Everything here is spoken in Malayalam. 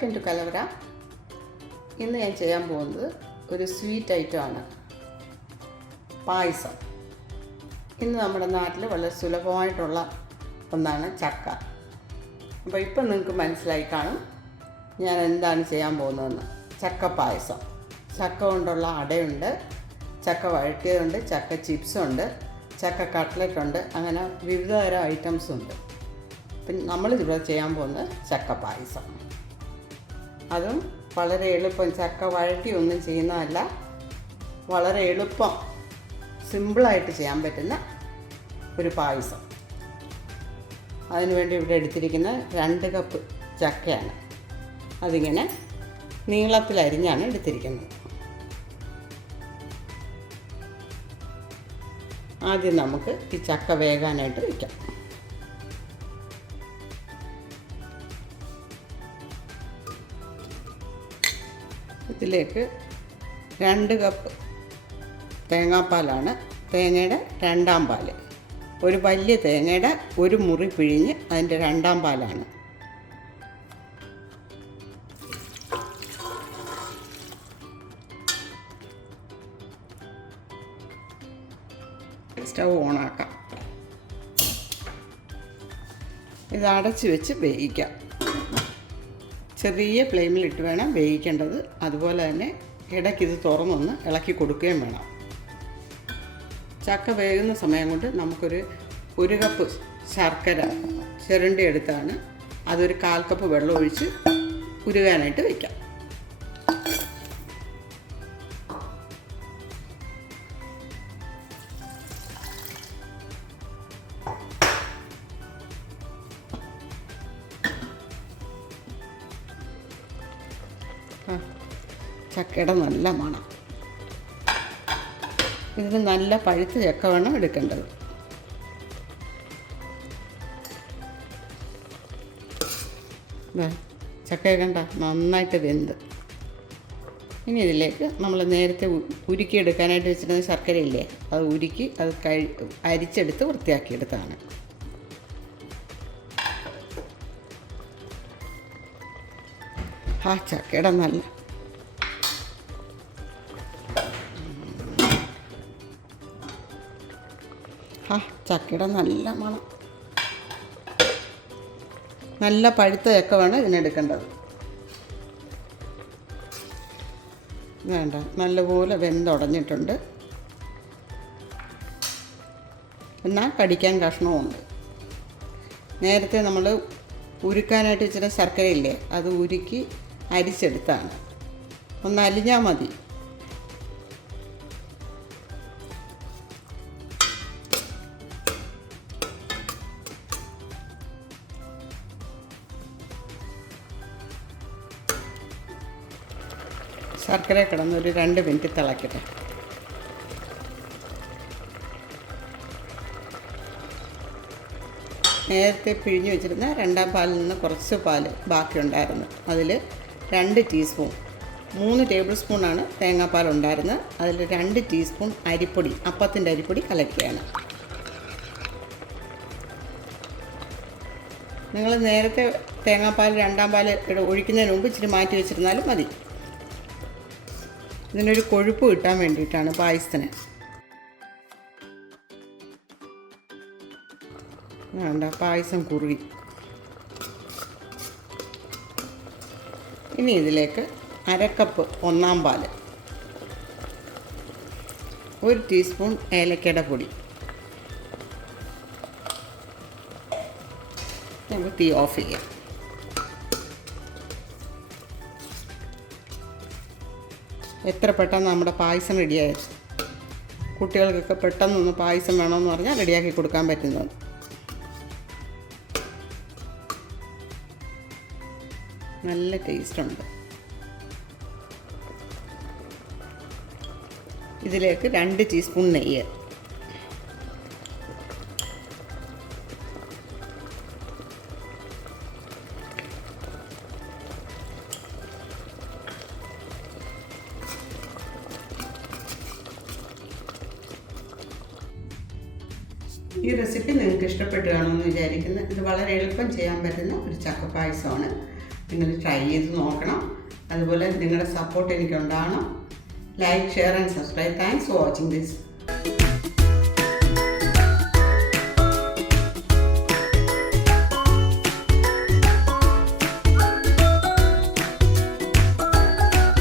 വെൽക്കം ടു കലവറ. ഇന്ന് ഞാൻ ചെയ്യാൻ പോകുന്നത് ഒരു സ്വീറ്റ് ഐറ്റമാണ്, പായസം. ഇന്ന് നമ്മുടെ നാട്ടിൽ വളരെ സുലഭമായിട്ടുള്ള ഒന്നാണ് ചക്ക. അപ്പോൾ ഇപ്പം നിങ്ങൾക്ക് മനസ്സിലായി കാണും ഞാൻ എന്താണ് ചെയ്യാൻ പോകുന്നതെന്ന്. ചക്ക പായസം. ചക്ക കൊണ്ടുള്ള അടയുണ്ട്, ചക്ക വഴറ്റിയതുണ്ട്, ചക്ക ചിപ്സുണ്ട്, ചക്ക കട്ട്ലറ്റ് ഉണ്ട്, അങ്ങനെ വിവിധ തരം ഐറ്റംസ് ഉണ്ട്. പിന്നെ നമ്മളിവിടെ ചെയ്യാൻ പോകുന്നത് ചക്ക പായസം. അതും വളരെ എളുപ്പം, ചക്ക വഴറ്റി ഒന്നും ചെയ്യുന്നതല്ല, വളരെ എളുപ്പം സിമ്പിളായിട്ട് ചെയ്യാൻ പറ്റുന്ന ഒരു പായസം. അതിനുവേണ്ടി ഇവിടെ എടുത്തിരിക്കുന്ന 2 കപ്പ് ചക്കയാണ്. അതിങ്ങനെ നീളത്തിലരിഞ്ഞാണ് എടുത്തിരിക്കുന്നത്. ആദ്യം നമുക്ക് ഈ ചക്ക വേകാനായിട്ട് വയ്ക്കാം. ഇതിലേക്ക് 2 കപ്പ് തേങ്ങാപ്പാലാണ്, തേങ്ങയുടെ 2ാം പാല്. ഒരു വലിയ തേങ്ങയുടെ 1 മുറി പിഴിഞ്ഞ് അതിൻ്റെ 2ാം പാലാണ്. സ്റ്റൗ ഓണാക്കാം. ഇത് അടച്ച് വെച്ച് വേവിക്കാം. ചെറിയ ഫ്ലെയിമിലിട്ട് വേണം വേവിക്കേണ്ടത്. അതുപോലെ തന്നെ ഇടയ്ക്കിത് തുറന്നൊന്ന് ഇളക്കി കൊടുക്കുകയും വേണം. ചക്ക വേകുന്ന സമയം കൊണ്ട് നമുക്കൊരു 1 കപ്പ് ശർക്കര ചിരണ്ടി എടുത്താണ് അതൊരു 1/4 കപ്പ് വെള്ളം ഒഴിച്ച് ഉരുകാനായിട്ട് വയ്ക്കാം. ചക്കയുടെ നല്ല മണം. ഇതിന് നല്ല പഴുത്ത ചക്ക വേണം എടുക്കേണ്ടത്. ചക്ക കണ്ട നന്നായിട്ട് വെന്ത്. ഇനി ഇതിലേക്ക് നമ്മൾ നേരത്തെ ഉരുക്കിയെടുക്കാനായിട്ട് വെച്ചിരുന്ന ശർക്കരയില്ലേ, അത് ഉരുക്കി അത് അരിച്ചെടുത്ത് വൃത്തിയാക്കിയെടുത്താണ്. ചക്കയുടെ നല്ല ചക്കയുടെ നല്ല മണം. നല്ല പഴുത്ത ചക്ക വേണം ഇതിനെടുക്കേണ്ടത്. വേണ്ട, നല്ലപോലെ വെന്തുടഞ്ഞിട്ടുണ്ട്. എന്നാൽ കടിക്കാൻ കഷ്ണവുമുണ്ട്. നേരത്തെ നമ്മൾ ഉരുക്കാനായിട്ട് വെച്ചിട്ട് ശർക്കരയില്ലേ, അത് ഉരുക്കി അരിച്ചെടുത്താണ്. ഒന്ന് അലിഞ്ഞാൽ മതി. ശർക്കര കിടന്ന് ഒരു 2 മിനിറ്റ് തിളക്കട്ടെ. നേരത്തെ പിഴിഞ്ഞ് വെച്ചിരുന്ന 2ാം പാലിൽ നിന്ന് കുറച്ച് പാല് ബാക്കിയുണ്ടായിരുന്നു. അതിൽ 2 ടീസ്പൂൺ, 3 ടേബിൾ സ്പൂണാണ് തേങ്ങാപ്പാൽ ഉണ്ടായിരുന്നത്. അതിൽ 2 ടീസ്പൂൺ അരിപ്പൊടി, അപ്പത്തിൻ്റെ അരിപ്പൊടി കലക്കിയാണ്. നിങ്ങൾ നേരത്തെ തേങ്ങാപ്പാൽ 2ാം പാൽ ഒഴിക്കുന്നതിന് മുമ്പ് ഇച്ചിരി മാറ്റി വെച്ചിരുന്നാലും മതി. ഇതിനൊരു കൊഴുപ്പ് കിട്ടാൻ വേണ്ടിയിട്ടാണ് പായസത്തിന്. വേണ്ട, പായസം കുറുകി. ഇനി ഇതിലേക്ക് 1/2 കപ്പ് 1ാം പാല്, 1 ടീസ്പൂൺ ഏലക്കയുടെ പൊടി. നമുക്ക് തീ ഓഫ് ചെയ്യാം. എത്ര പെട്ടെന്ന് നമ്മുടെ പായസം റെഡിയായത്. കുട്ടികൾക്കൊക്കെ പെട്ടെന്നൊന്ന് പായസം വേണമെന്ന് പറഞ്ഞാൽ റെഡിയാക്കി കൊടുക്കാൻ പറ്റുന്നത്. നല്ല ടേസ്റ്റുണ്ട്. ഇതിലേക്ക് 2 ടീസ്പൂൺ നെയ്യ്, ഈ റെസിപ്പി നിങ്ങൾക്ക് ഇഷ്ടപ്പെട്ടു കാണുമെന്ന് വിചാരിക്കുന്നു. ഇത് വളരെ എളുപ്പം ചെയ്യാൻ പറ്റുന്ന ഒരു ചക്ക പായസമാണ്. നിങ്ങൾ ട്രൈ ചെയ്ത് നോക്കണം. അതുപോലെ നിങ്ങളുടെ സപ്പോർട്ട് എനിക്കുണ്ടാകണം. Like, share and subscribe. Thanks for watching this.